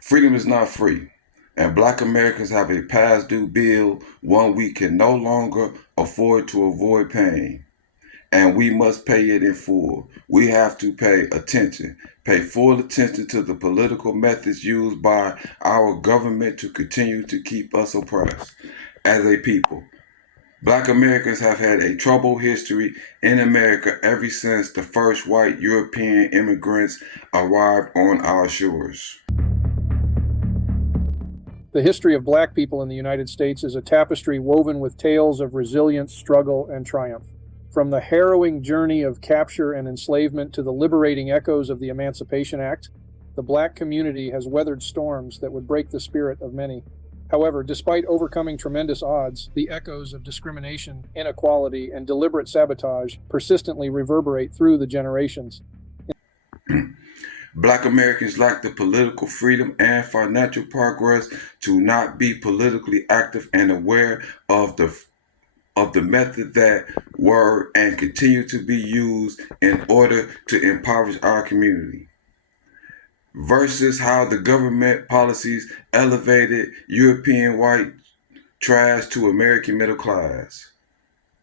Freedom is not free, and Black Americans have a past due bill, one we can no longer afford to avoid paying. And we must pay it in full. We have to pay full attention to the political methods used by our government to continue to keep us oppressed as a people. Black Americans have had a troubled history in America ever since the first white European immigrants arrived on our shores. The history of black people in the United States is a tapestry woven with tales of resilience, struggle, and triumph. From the harrowing journey of capture and enslavement to the liberating echoes of the Emancipation Act, the black community has weathered storms that would break the spirit of many. However, despite overcoming tremendous odds, the echoes of discrimination, inequality, and deliberate sabotage persistently reverberate through the generations. Black Americans lack the political freedom and financial progress to not be politically active and aware of the method that were and continue to be used in order to impoverish our community, versus how the government policies elevated European white trash to American middle class.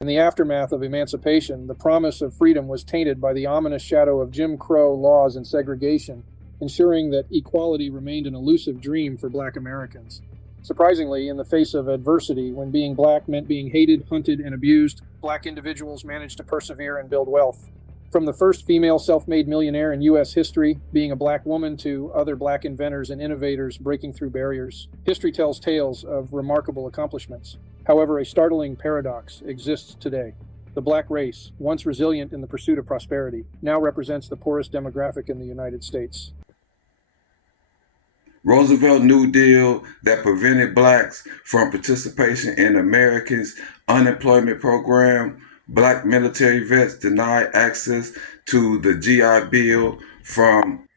In the aftermath of emancipation, the promise of freedom was tainted by the ominous shadow of Jim Crow laws and segregation, ensuring that equality remained an elusive dream for black Americans. Surprisingly, in the face of adversity, when being black meant being hated, hunted, and abused, black individuals managed to persevere and build wealth. From the first female self-made millionaire in U.S. history, being a black woman, to other black inventors and innovators breaking through barriers, history tells tales of remarkable accomplishments. However, a startling paradox exists today. The black race, once resilient in the pursuit of prosperity, now represents the poorest demographic in the United States. Roosevelt New Deal that prevented blacks from participation in Americans' unemployment program, black military vets denied access to the GI Bill from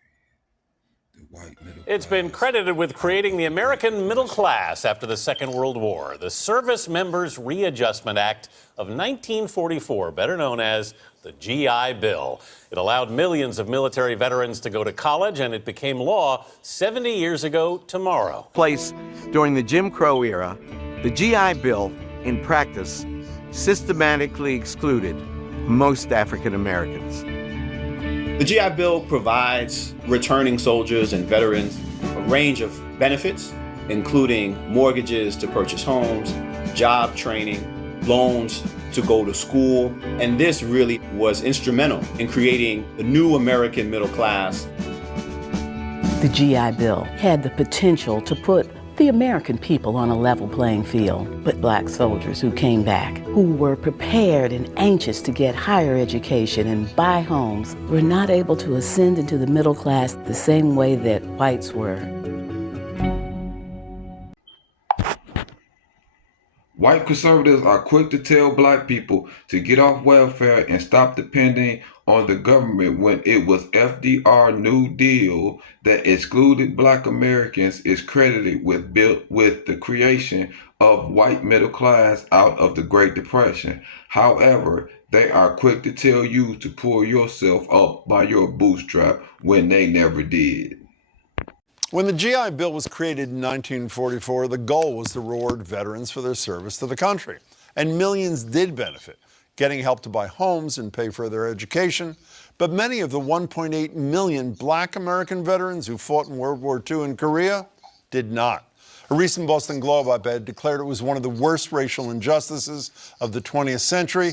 the white middle class. It's been credited with creating the American middle class after the Second World War. The Service Members Readjustment Act of 1944, better known as the GI Bill. It allowed millions of military veterans to go to college, and it became law 70 years ago tomorrow. Place during the Jim Crow era, the GI Bill, in practice, systematically excluded most African Americans. The GI Bill provides returning soldiers and veterans a range of benefits, including mortgages to purchase homes, job training, loans to go to school, and this really was instrumental in creating the new American middle class. The GI Bill had the potential to put the American people on a level playing field, but black soldiers who came back, who were prepared and anxious to get higher education and buy homes, were not able to ascend into the middle class the same way that whites were. White conservatives are quick to tell black people to get off welfare and stop depending on the government when it was FDR New Deal that excluded black Americans is credited with the creation of white middle class out of the Great Depression. However, they are quick to tell you to pull yourself up by your bootstrap when they never did. When the GI Bill was created in 1944, the goal was to reward veterans for their service to the country. And millions did benefit, getting help to buy homes and pay for their education. But many of the 1.8 million black American veterans who fought in World War II in Korea did not. A recent Boston Globe op-ed declared it was one of the worst racial injustices of the 20th century.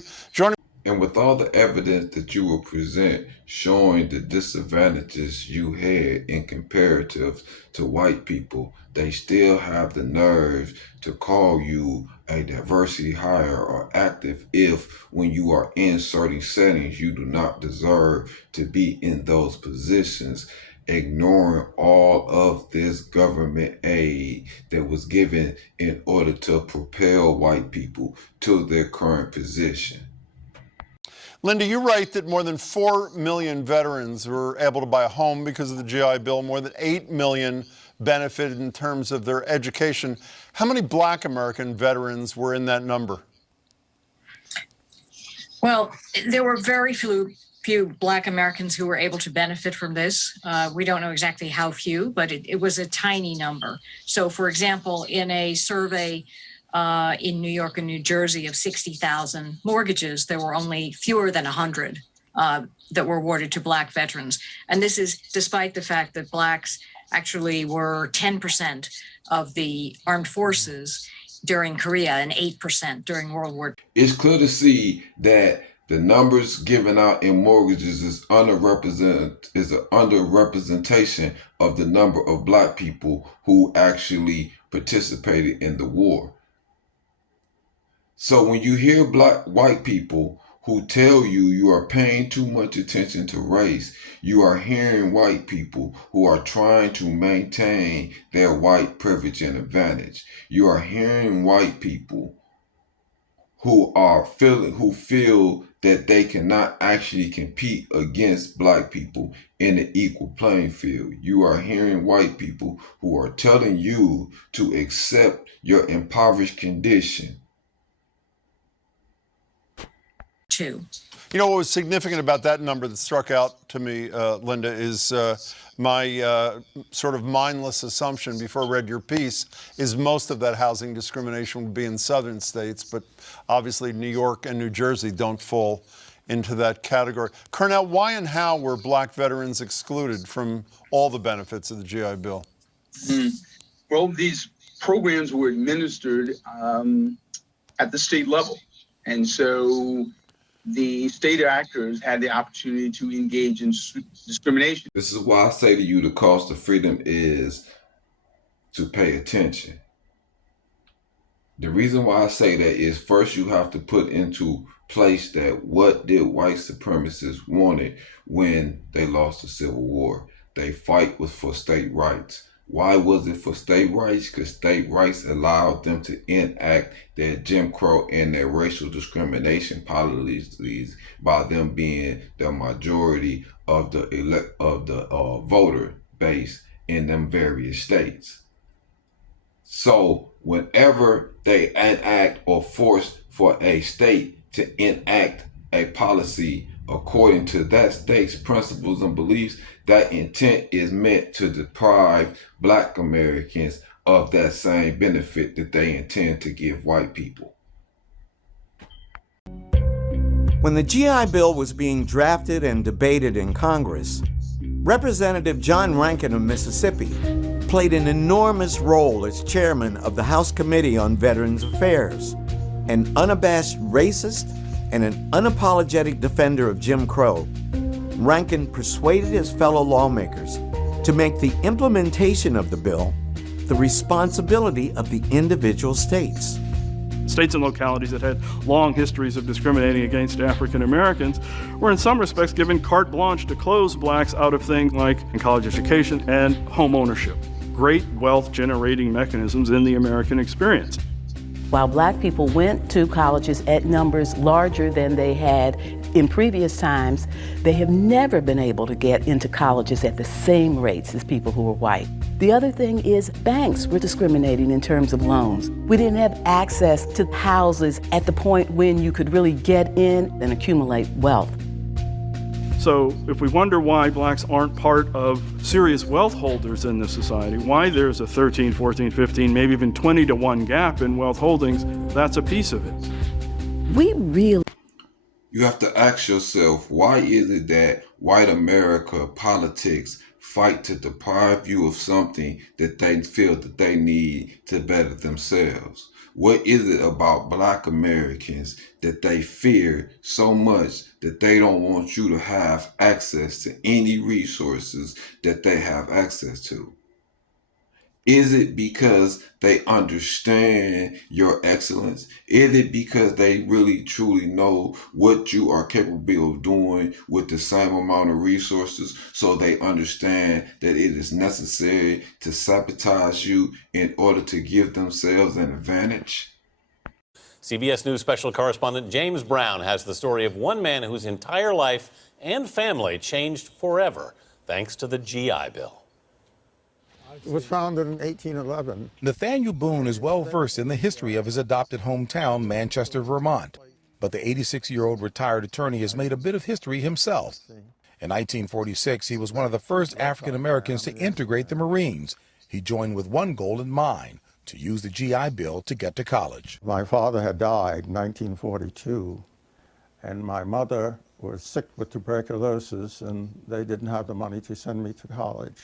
And with all the evidence that you will present showing the disadvantages you had in comparative to white people, they still have the nerve to call you a diversity hire or active if, when you are in certain settings, you do not deserve to be in those positions, ignoring all of this government aid that was given in order to propel white people to their current position. Linda, you write that more than 4 million veterans were able to buy a home because of the GI Bill. More than 8 million benefited in terms of their education. How many black American veterans were in that number? Well, there were very few few Black Americans who were able to benefit from this. We don't know exactly how few, but it was a tiny number. So, for example, in a survey in New York and New Jersey of 60,000 mortgages, there were only fewer than 100 that were awarded to Black veterans. And this is despite the fact that Blacks actually were 10% of the armed forces during Korea and 8% during World War II. It's clear to see that the numbers given out in mortgages is an underrepresentation of the number of Black people who actually participated in the war. So when you hear white people who tell you are paying too much attention to race, you are hearing white people who are trying to maintain their white privilege and advantage. You are hearing white people who feel that they cannot actually compete against Black people in an equal playing field. You are hearing white people who are telling you to accept your impoverished condition. Too. You know what was significant about that number that struck out to me, Linda, is my sort of mindless assumption before I read your piece is most of that housing discrimination would be in southern states, but obviously New York and New Jersey don't fall into that category. Cornell, why and how were Black veterans excluded from all the benefits of the GI Bill? Well, these programs were administered at the state level. And so the state actors had the opportunity to engage in discrimination. This is why I say to you the cost of freedom is to pay attention. The reason why I say that is first you have to put into place that what did white supremacists wanted when they lost the Civil War? They fight for state rights. Why was it for state rights? Because state rights allowed them to enact their Jim Crow and their racial discrimination policies by them being the majority of the voter base in them various states. So whenever they enact or force for a state to enact a policy according to that state's principles and beliefs, that intent is meant to deprive Black Americans of that same benefit that they intend to give white people. When the GI Bill was being drafted and debated in Congress, Representative John Rankin of Mississippi played an enormous role as chairman of the House Committee on Veterans Affairs, an unabashed racist and an unapologetic defender of Jim Crow. Rankin persuaded his fellow lawmakers to make the implementation of the bill the responsibility of the individual states. States and localities that had long histories of discriminating against African Americans were in some respects given carte blanche to close Blacks out of things like college education and home ownership, great wealth generating mechanisms in the American experience. While Black people went to colleges at numbers larger than they had in previous times, they have never been able to get into colleges at the same rates as people who were white. The other thing is banks were discriminating in terms of loans. We didn't have access to houses at the point when you could really get in and accumulate wealth. So if we wonder why Blacks aren't part of serious wealth holders in this society, why there's a 13, 14, 15, maybe even 20 to 1 gap in wealth holdings, that's a piece of it. You have to ask yourself, why is it that white America politics fight to deprive you of something that they feel that they need to better themselves? What is it about Black Americans that they fear so much that they don't want you to have access to any resources that they have access to? Is it because they understand your excellence? Is it because they really truly know what you are capable of doing with the same amount of resources, so they understand that it is necessary to sabotage you in order to give themselves an advantage? CBS News special correspondent James Brown has the story of one man whose entire life and family changed forever thanks to the GI Bill. It was founded in 1811. Nathaniel Boone is well versed in the history of his adopted hometown, Manchester, Vermont. but the 86-year-old retired attorney has made a bit of history himself. In 1946, he was one of the first African Americans to integrate the Marines. He joined with one goal in mind: to use the GI Bill to get to college. My father had died in 1942, and my mother was sick with tuberculosis, and they didn't have the money to send me to college.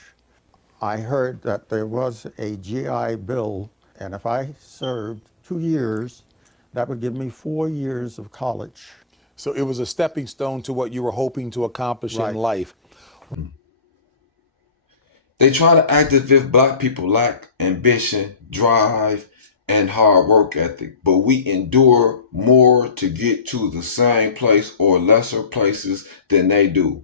I heard that there was a GI Bill, and if I served 2 years, that would give me 4 years of college. So it was a stepping stone to what you were hoping to accomplish in life. They try to act as if black people lack ambition, drive, and hard work ethic, but we endure more to get to the same place or lesser places than they do,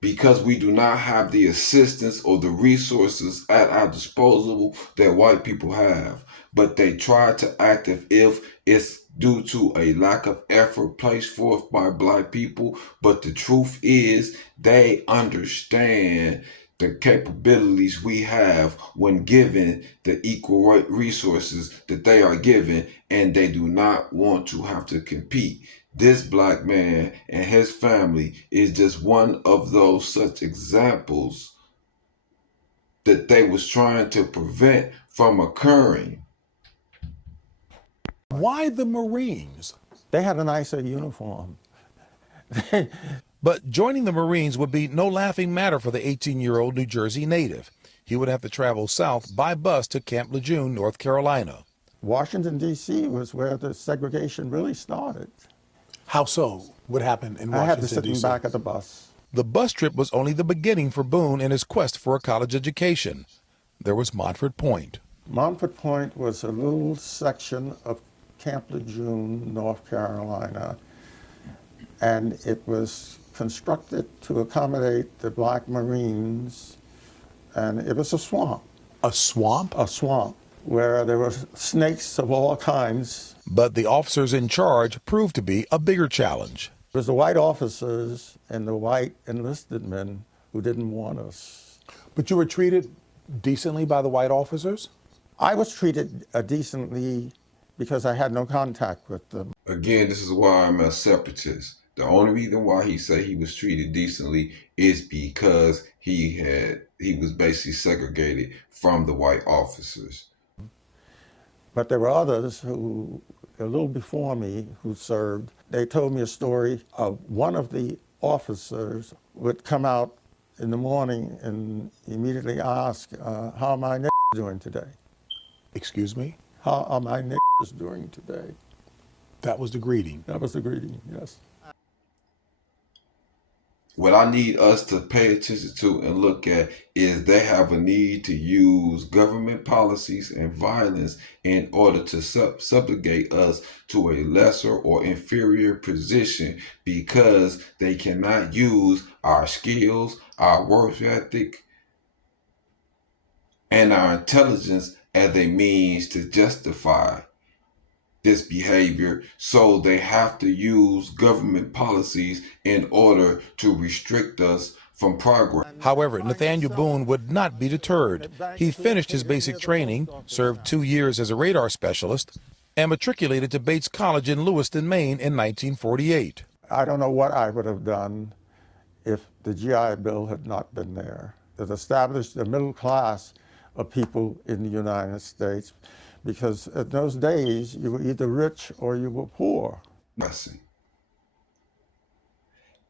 because we do not have the assistance or the resources at our disposal that white people have. But they try to act as if it's due to a lack of effort placed forth by black people. But the truth is, they understand the capabilities we have when given the equal resources that they are given, and they do not want to have to compete. This black man and his family is just one of those such examples that they was trying to prevent from occurring. Why the Marines? They had a nicer uniform. But joining the Marines would be no laughing matter for the 18-year-old New Jersey native. He would have to travel south by bus to Camp Lejeune, North Carolina. Washington, D.C. was where the segregation really started. How so? What happened in Washington, I had to sit in D.C.? back of the bus. The bus trip was only the beginning for Boone in his quest for a college education. There was Montford Point. Montford Point was a little section of Camp Lejeune, North Carolina, and it was constructed to accommodate the black Marines, and it was a swamp. A swamp? A swamp, where there were snakes of all kinds. But the officers in charge proved to be a bigger challenge. It was the white officers and the white enlisted men who didn't want us. But you were treated decently by the white officers? I was treated decently because I had no contact with them. Again, this is why I'm a separatist. The only reason why he said he was treated decently is because he was basically segregated from the white officers. But there were others who, a little before me, who served. They told me a story of one of the officers would come out in the morning and immediately ask, how are my niggas doing today? Excuse me? How are my niggas doing today? That was the greeting. That was the greeting, yes. What I need us to pay attention to and look at is they have a need to use government policies and violence in order to subjugate us to a lesser or inferior position, because they cannot use our skills, our work ethic, and our intelligence as a means to justify this behavior. So they have to use government policies in order to restrict us from progress. However, Nathaniel Boone would not be deterred. He finished his basic training, served 2 years as a radar specialist, and matriculated to Bates College in Lewiston, Maine in 1948. I don't know what I would have done if the GI Bill had not been there. It established a middle class of people in the United States, because in those days, you were either rich or you were poor.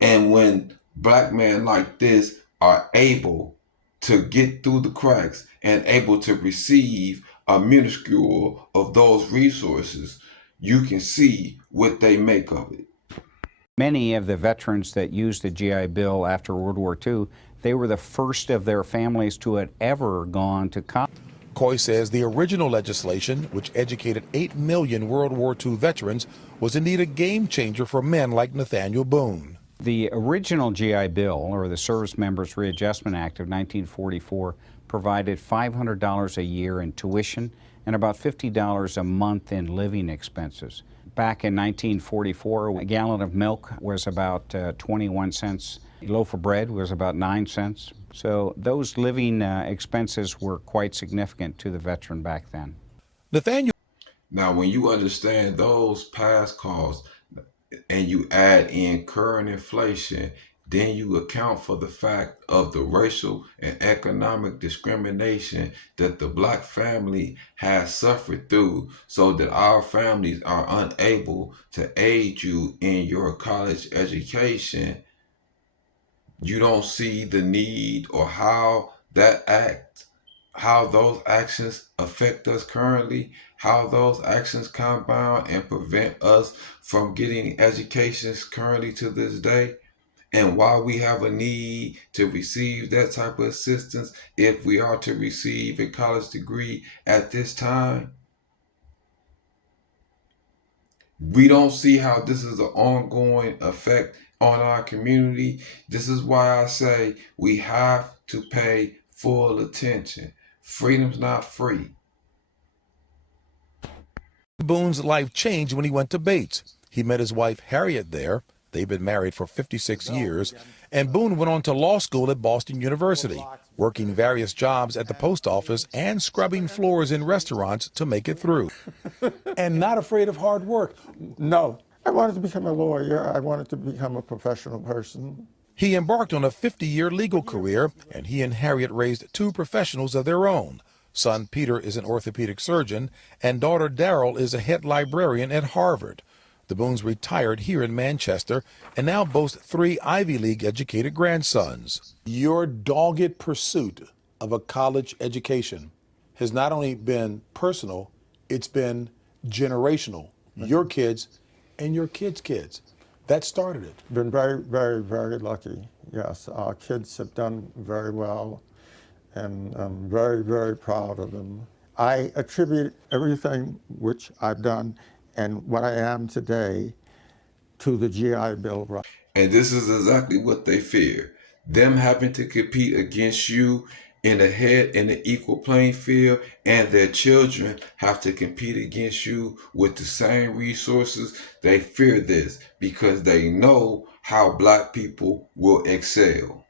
And when black men like this are able to get through the cracks and able to receive a minuscule of those resources, you can see what they make of it. Many of the veterans that used the GI Bill after World War II, they were the first of their families to have ever gone to college. Coy says the original legislation, which educated 8 million World War II veterans, was indeed a game changer for men like Nathaniel Boone. The original GI Bill, or the Service Members Readjustment Act of 1944, provided $500 a year in tuition and about $50 a month in living expenses. Back in 1944, a gallon of milk was about 21 cents. A loaf of bread was about 9 cents. So those living expenses were quite significant to the veteran back then. Nathaniel. Now, when you understand those past costs, and you add in current inflation, then you account for the fact of the racial and economic discrimination that the black family has suffered through, so that our families are unable to aid you in your college education. You don't see the need or how those actions affect us currently, how those actions compound and prevent us from getting educations currently to this day, and why we have a need to receive that type of assistance if we are to receive a college degree at this time. We don't see how this is an ongoing effect on our community. This is why I say we have to pay full attention. Freedom's not free. Boone's life changed when he went to Bates. He met his wife Harriet there. They've been married for 56 years. And Boone went on to law school at Boston University, working various jobs at the post office and scrubbing floors in restaurants to make it through. And not afraid of hard work. No, I wanted to become a lawyer. I wanted to become a professional person. He embarked on a 50-year legal career, and he and Harriet raised 2 professionals of their own. Son Peter is an orthopedic surgeon, and daughter Daryl is a head librarian at Harvard. The Boones retired here in Manchester and now boast 3 Ivy League educated grandsons. Your dogged pursuit of a college education has not only been personal, it's been generational. Your kids and your kids' kids. That started it. Been very, very, very lucky. Yes, our kids have done very well, and I'm very, very proud of them. I attribute everything which I've done and what I am today to the GI Bill. And this is exactly what they fear. Them having to compete against you in the equal playing field, and their children have to compete against you with the same resources. They fear this because they know how black people will excel.